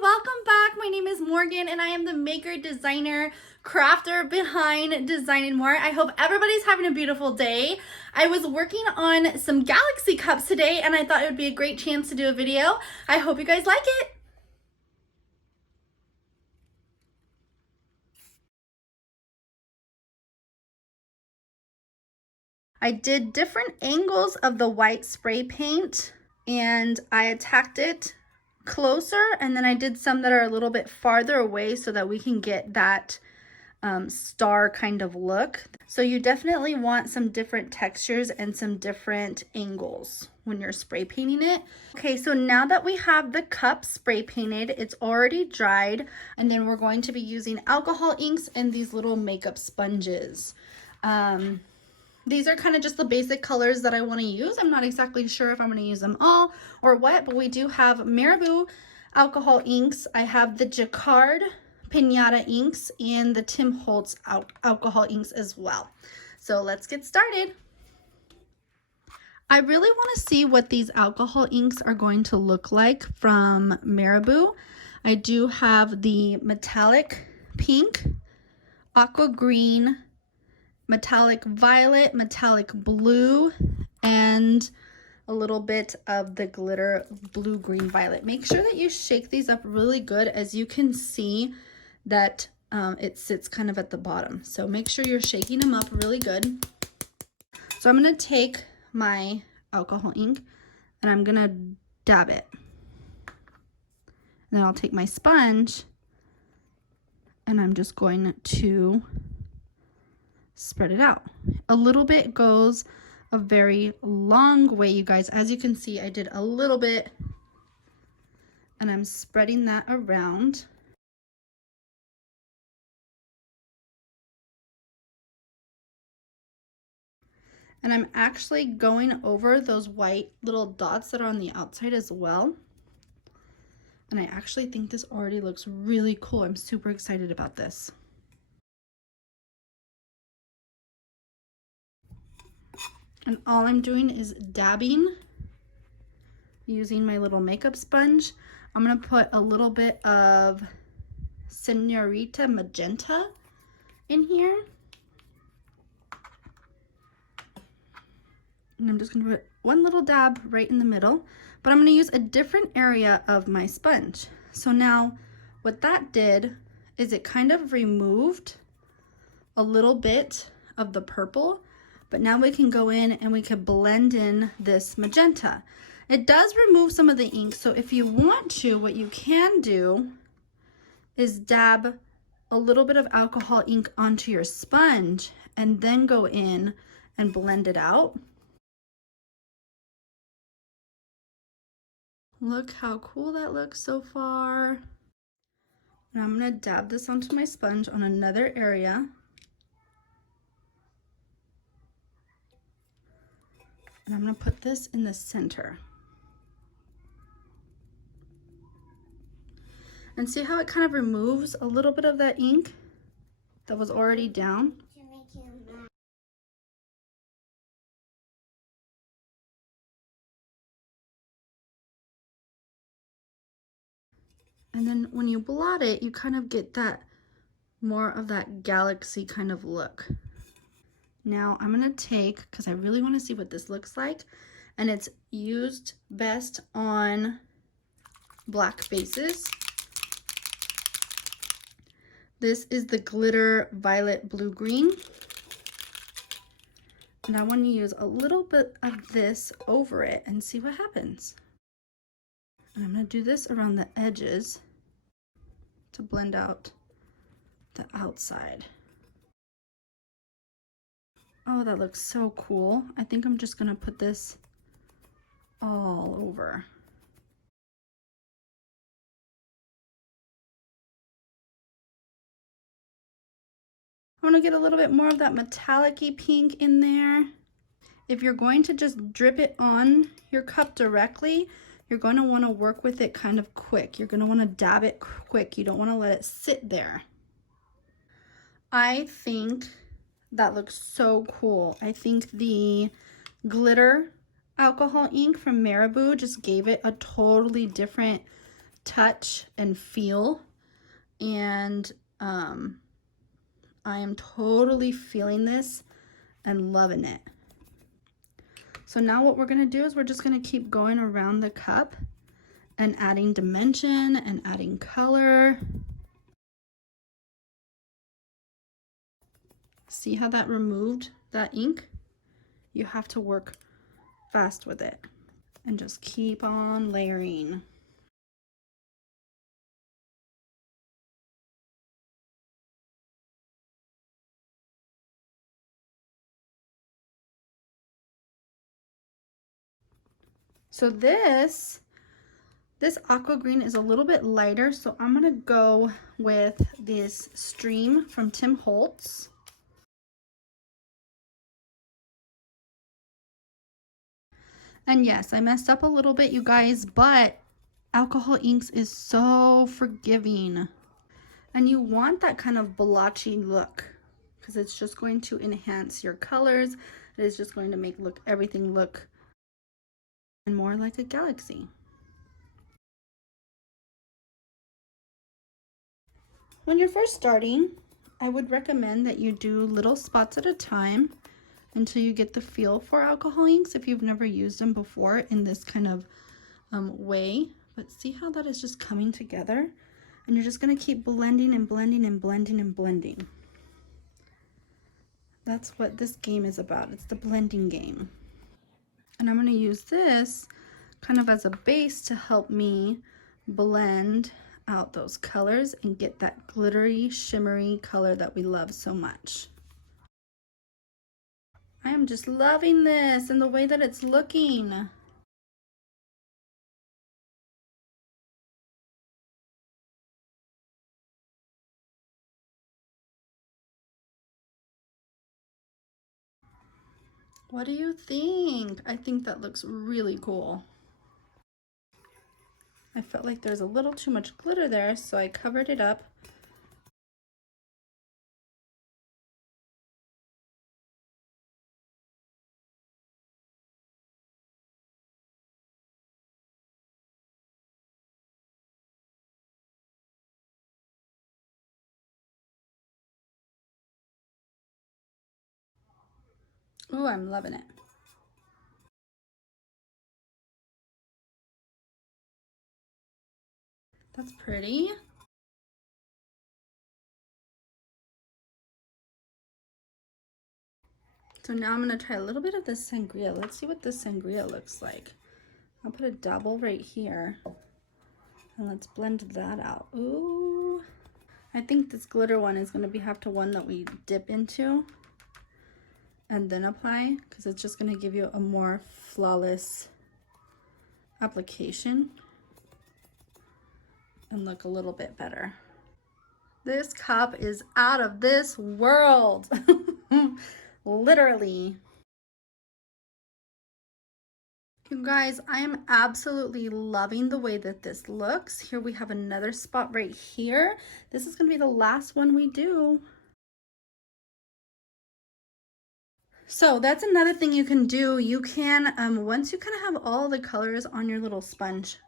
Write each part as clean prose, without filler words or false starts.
welcome back. My name is Morgan and I am the maker, designer, crafter behind Design & More. I hope everybody's having a beautiful day. I was working on some galaxy cups today and I thought it would be a great chance to do a video. I hope you guys like it. I did different angles of the white spray paint and I attacked it closer, and then I did some that are a little bit farther away so that we can get that star kind of look. So you definitely want some different textures and some different angles when you're spray painting it. Okay, so now that we have the cup spray painted, it's already dried, and then we're going to be using alcohol inks and these little makeup sponges. These are kind of just the basic colors that I want to use. I'm not exactly sure if I'm going to use them all or what, but we do have Marabu alcohol inks. I have the Jacquard Pinata inks and the Tim Holtz alcohol inks as well. So let's get started. I really want to see what these alcohol inks are going to look like from Marabu. I do have the metallic pink, aqua green, metallic violet, metallic blue, and a little bit of the glitter blue, green, violet. Make sure that you shake these up really good. As you can see that it sits kind of at the bottom. So make sure you're shaking them up really good. So I'm going to take my alcohol ink and I'm going to dab it. And then I'll take my sponge and I'm just going to spread it out. A little bit goes a very long way, you guys. As you can see, I did a little bit and I'm spreading that around. And I'm actually going over those white little dots that are on the outside as well. And I actually think this already looks really cool. I'm super excited about this. And all I'm doing is dabbing using my little makeup sponge. I'm going to put a little bit of Senorita Magenta in here. And I'm just going to put one little dab right in the middle, but I'm going to use a different area of my sponge. So now what that did is it kind of removed a little bit of the purple, but now we can go in and we can blend in this magenta. It does remove some of the ink, so if you want to, what you can do is dab a little bit of alcohol ink onto your sponge and then go in and blend it out. Look how cool that looks so far. Now I'm going to dab this onto my sponge on another area. And I'm going to put this in the center. And see how it kind of removes a little bit of that ink that was already down? And then when you blot it, you kind of get that more of that galaxy kind of look. Now I'm going to take, because I really want to see what this looks like, and it's used best on black bases. This is the glitter violet blue green. And I want to use a little bit of this over it and see what happens. And I'm going to do this around the edges to blend out the outside. Oh, that looks so cool. I think I'm just going to put this all over. I want to get a little bit more of that metallic-y pink in there. If you're going to just drip it on your cup directly, you're going to want to work with it kind of quick. You're going to want to dab it quick. You don't want to let it sit there. I think that looks so cool. I think the glitter alcohol ink from Marabu just gave it a totally different touch and feel. And I am totally feeling this and loving it. So now what we're going to do is we're just going to keep going around the cup and adding dimension and adding color. See how that removed that ink? You have to work fast with it and just keep on layering. So this aqua green is a little bit lighter, so I'm gonna go with this Stream from Tim Holtz. And yes, I messed up a little bit, you guys, but alcohol inks is so forgiving. And you want that kind of blotchy look because it's just going to enhance your colors. It is just going to make everything look more like a galaxy. When you're first starting, I would recommend that you do little spots at a time until you get the feel for alcohol inks if you've never used them before in this kind of way. But see how that is just coming together? And you're just going to keep blending and blending and blending and blending. That's what this game is about. It's the blending game. And I'm going to use this kind of as a base to help me blend out those colors and get that glittery, shimmery color that we love so much. I am just loving this and the way that it's looking. What do you think? I think that looks really cool. I felt like there's a little too much glitter there, so I covered it up. Ooh, I'm loving it. That's pretty. So now I'm going to try a little bit of this sangria. Let's see what this sangria looks like. I'll put a double right here. And let's blend that out. Ooh. I think this glitter one is going to have to one that we dip into and then apply, because it's just going to give you a more flawless application and look a little bit better. This cup is out of this world. Literally. You guys, I am absolutely loving the way that this looks. Here we have another spot right here. This is going to be the last one we do. So that's another thing you can do. You can, once you kind of have all the colors on your little sponge,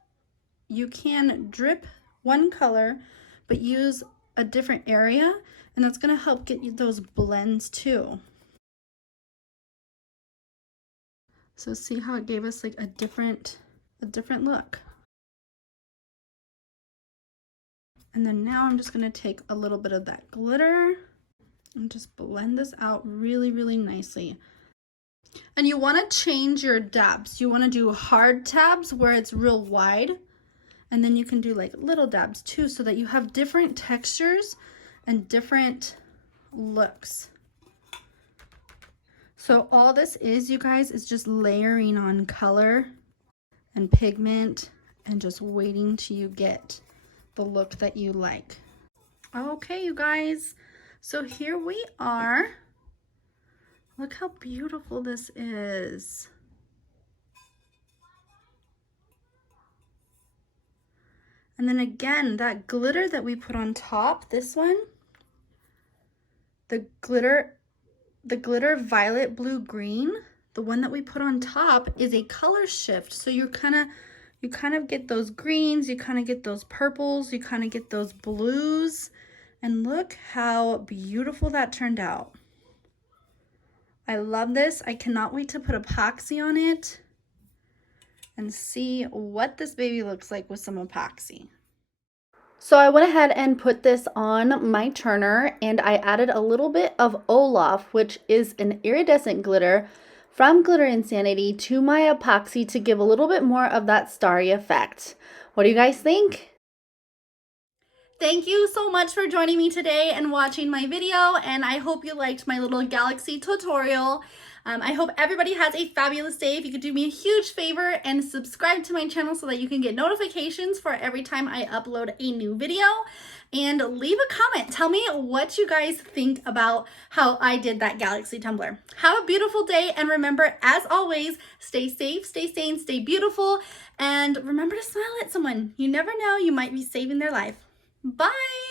you can drip one color, but use a different area, and that's going to help get you those blends too. So see how it gave us like a different look. And then now I'm just going to take a little bit of that glitter and just blend this out really, really nicely. And you want to change your dabs. You want to do hard tabs where it's real wide, and then you can do like little dabs too, so that you have different textures and different looks. So all this is, you guys, is just layering on color and pigment and just waiting till you get the look that you like. Okay, you guys, so here we are. Look how beautiful this is. And then again, that glitter that we put on top, this one, the glitter violet blue green, the one that we put on top is a color shift. So you're You kind of get those greens, you kind of get those purples, you kind of get those blues. And look how beautiful that turned out. I love this. I cannot wait to put epoxy on it and see what this baby looks like with some epoxy. So I went ahead and put this on my turner, and I added a little bit of Olaf, which is an iridescent glitter from Glitter Insanity, to my epoxy to give a little bit more of that starry effect. What do you guys think? Thank you so much for joining me today and watching my video, and I hope you liked my little galaxy tutorial. I hope everybody has a fabulous day. If you could do me a huge favor and subscribe to my channel so that you can get notifications for every time I upload a new video. And leave a comment. Tell me what you guys think about how I did that galaxy tumbler. Have a beautiful day, and remember, as always, stay safe, stay sane, stay beautiful, and remember to smile at someone. You never know, you might be saving their life. Bye!